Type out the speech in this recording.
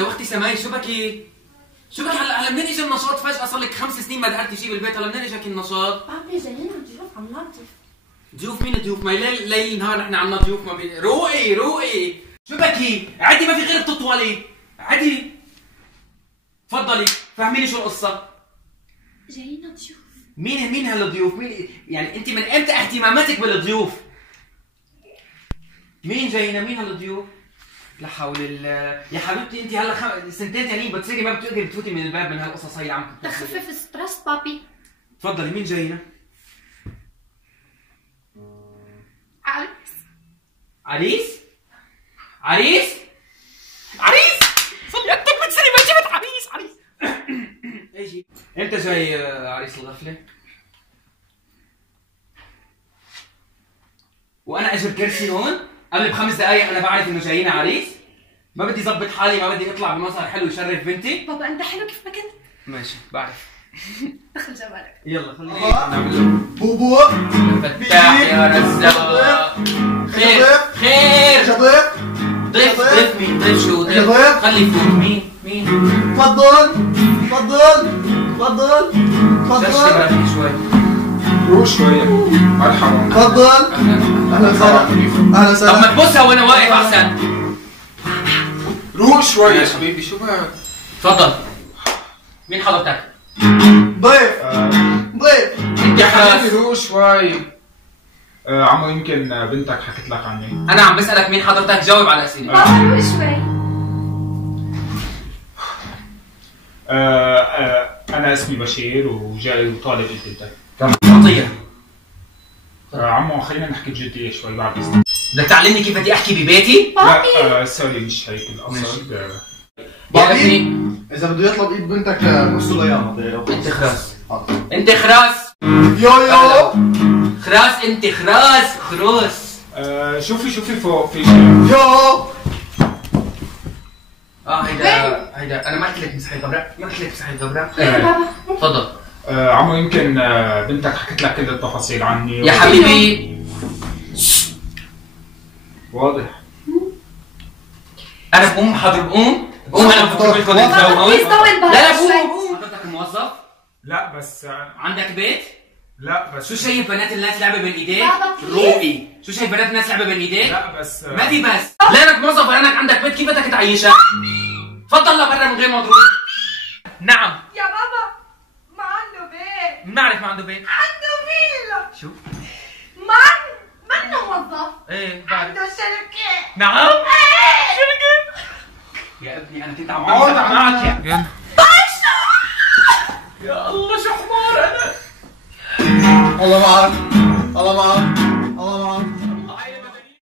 واحدة اختي سماية، شو بكي؟ شو بكي هلا منين اجى النشاط فجأة؟ صار لك 5 سنين ما دقرتي شيء بالبيت، هلا منين اجاك النشاط؟ بابي جايين ضيوف عم ننظف. ضيوف مين ضيوف؟ ما ليل نهار نحن عنا ضيوف ما روقي روقي، شو بكي؟ عادي ما في غير بتطولي، عادي. تفضلي فهميني شو القصة؟ جايين ضيوف. مين هالضيوف؟ مين يعني انت من امتى اهتماماتك بالضيوف؟ مين جاينا؟ مين هالضيوف؟ لا حول الله يا حبيبتي، انت هلا سنتين ثانيين بتصيري ما بتقدري تفوتي من الباب من هالقصص هي اللي عم تخفف ستريس بابي. تفضلي مين جاينا؟ عريس. عريس؟ عريس؟ عريس؟ صديقتك بتصيري ما جبت عريس. ايجي امتى جاي عريس الغفلة؟ وانا اجر كرسي هون؟ قبل ب5 دقايق انا بعرف انه جايين عريس؟ ما بدي ظبط حالي، ما بدي اطلع بمظهر حلو يشرف بنتي؟ بابا انت حلو كيف ما كنت. ماشي بعرف. دخل جمالك. يلا خلينا نعمل له بوبو فتاح يا رزاق. خير خير. ضيف مين؟ ضيف شو؟ ضيف خلي يفوت. مين؟ تفضل شوي شوي. روح شوية. مرحبا. تفضل. اهلا وسهلا. طب ما تبوسها وانا واقف احسن. روح شوية يا حبيبي شو بك؟ تفضل. مين حضرتك؟ ضيف. انت يا حراس. حبيبي روح شوي. عمو يمكن بنتك حكت لك عني. انا عم بسألك مين حضرتك، جاوب على الأسئلة. بابا روح شوي. أنا اسمي بشير وجاي وطالب بنتك. عطية. عمو خلينا نحكي بجدية شوي بعد إذنك. بدك تعلمني كيف بدي احكي ببيتي؟ لا سوري مش هيك القصد. يا ابني اذا بده يطلب ايد بنتك بصوا له اياها. انت خراس. انت خراس. يو خراس انت خروس. شوفي فوق في يو. هيدا انا ما قلت لك مسحي الغبرة. ايه بابا. تفضل. عمو يمكن بنتك حكت لك كل التفاصيل عني. يا حبيبي واضح. انا بقوم حاضر بقوم انا بفكر لكم بابا لا بقوم. حضرتك موظف؟ لا بس عندك بيت؟ لا بس شو شايف بنات الناس لعبة بين ايديك؟ بابا، روقي. شو شايف بنات الناس لعبة بين ايديك؟ لا بس ما في بس. لانك موظف ولانك عندك بيت كيف بدك تعيشها؟ تفضل لبرا من غير مضروب. نعم. يا بابا ما عنده بيت. بنعرف ما عنده بيت. عنده فيلا. شو؟ منه موظف. ايه بعرف. عنده شركة. نعم؟ شركة؟ يا ابني انا كنت عم بمزح معك يا الله شو حمار انا. الله معك.